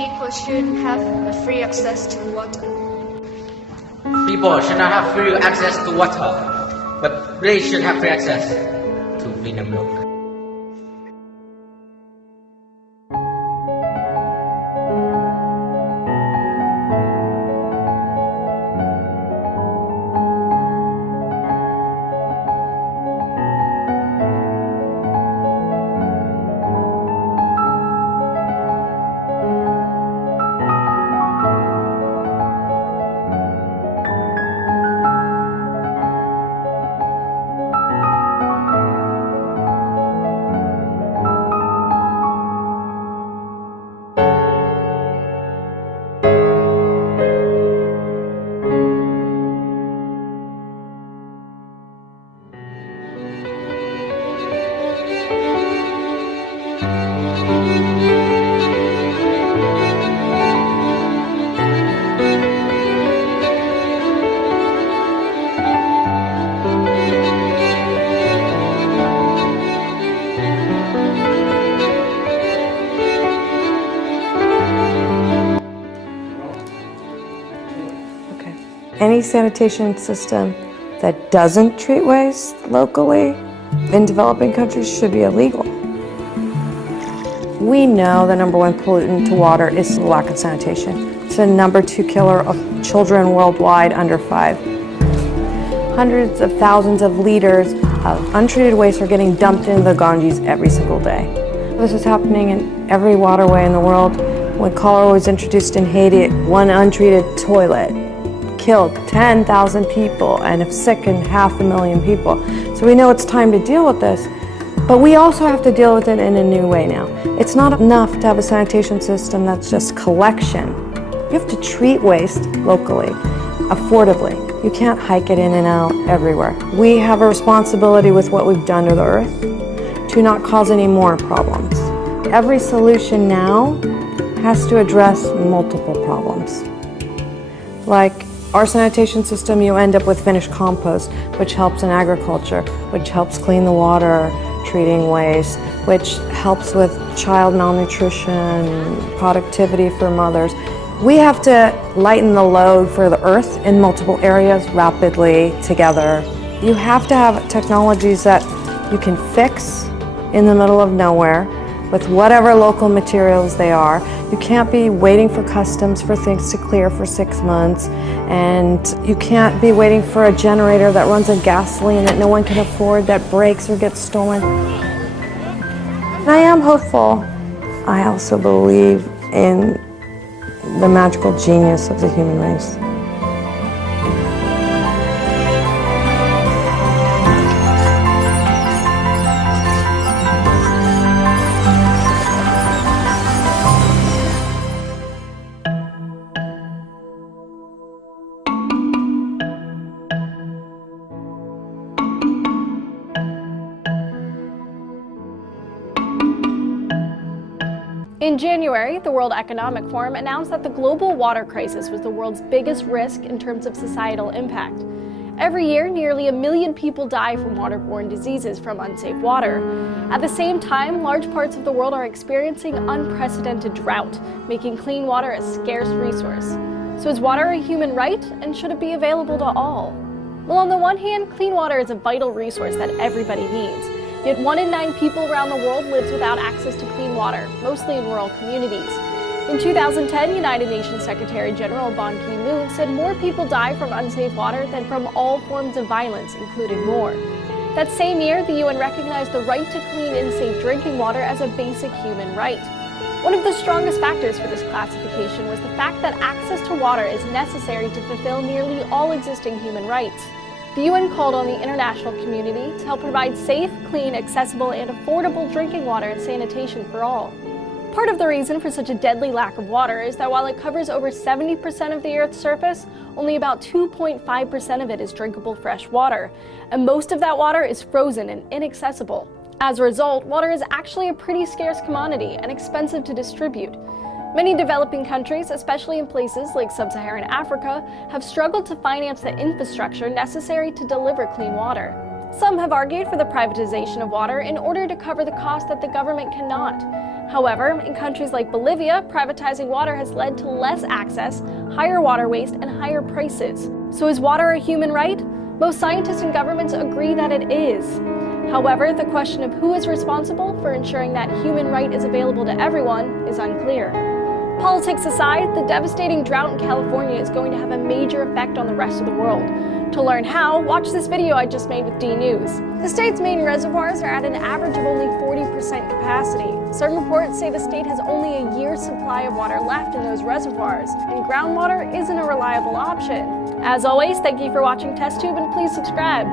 people shouldn't have free access to water. People should not have free access to water, but they should have free access to cleaner milk. Any sanitation system that doesn't treat waste locally in developing countries should be illegal. We know the #1 pollutant to water is lack of sanitation. It's the #2 killer of children worldwide under 5. Hundreds of thousands of liters of untreated waste are getting dumped into the Ganges every single day. This is happening in every waterway in the world. When cholera was introduced in Haiti, one untreated toilet killed 10,000 people and have sickened 500,000 people. So we know it's time to deal with this, but we also have to deal with it in a new way now. It's not enough to have a sanitation system that's just collection. You have to treat waste locally, affordably. You can't hike it in and out everywhere. We have a responsibility with what we've done to the earth to not cause any more problems. Every solution now has to address multiple problems. Like our sanitation system, you end up with finished compost, which helps in agriculture, which helps clean the water, treating waste, which helps with child malnutrition, productivity for mothers. We have to lighten the load for the earth in multiple areas rapidly together. You have to have technologies that you can fix in the middle of nowhere with whatever local materials they are. You can't be waiting for customs for things to clear for 6 months, and you can't be waiting for a generator that runs on gasoline that no one can afford, that breaks or gets stolen. I am hopeful. I also believe in the magical genius of the human race. In January, the World Economic Forum announced that the global water crisis was the world's biggest risk in terms of societal impact. Every year, nearly 1 million people die from waterborne diseases from unsafe water. At the same time, large parts of the world are experiencing unprecedented drought, making clean water a scarce resource. So is water a human right, and should it be available to all? Well, on the one hand, clean water is a vital resource that everybody needs. Yet 1 in 9 people around the world lives without access to clean water, mostly in rural communities. In 2010, United Nations Secretary General Ban Ki-moon said more people die from unsafe water than from all forms of violence, including war. That same year, the UN recognized the right to clean and safe drinking water as a basic human right. One of the strongest factors for this classification was the fact that access to water is necessary to fulfill nearly all existing human rights. The UN called on the international community to help provide safe, clean, accessible, and affordable drinking water and sanitation for all. Part of the reason for such a deadly lack of water is that while it covers over 70% of the Earth's surface, only about 2.5% of it is drinkable fresh water, and most of that water is frozen and inaccessible. As a result, water is actually a pretty scarce commodity and expensive to distribute. Many developing countries, especially in places like sub-Saharan Africa, have struggled to finance the infrastructure necessary to deliver clean water. Some have argued for the privatization of water in order to cover the cost that the government cannot. However, in countries like Bolivia, privatizing water has led to less access, higher water waste, and higher prices. So is water a human right? Most scientists and governments agree that it is. However, the question of who is responsible for ensuring that human right is available to everyone is unclear. Politics aside, the devastating drought in California is going to have a major effect on the rest of the world. To learn how, watch this video I just made with DNews. The state's main reservoirs are at an average of only 40% capacity. Some reports say the state has only a year's supply of water left in those reservoirs, and groundwater isn't a reliable option. As always, thank you for watching TestTube, and please subscribe.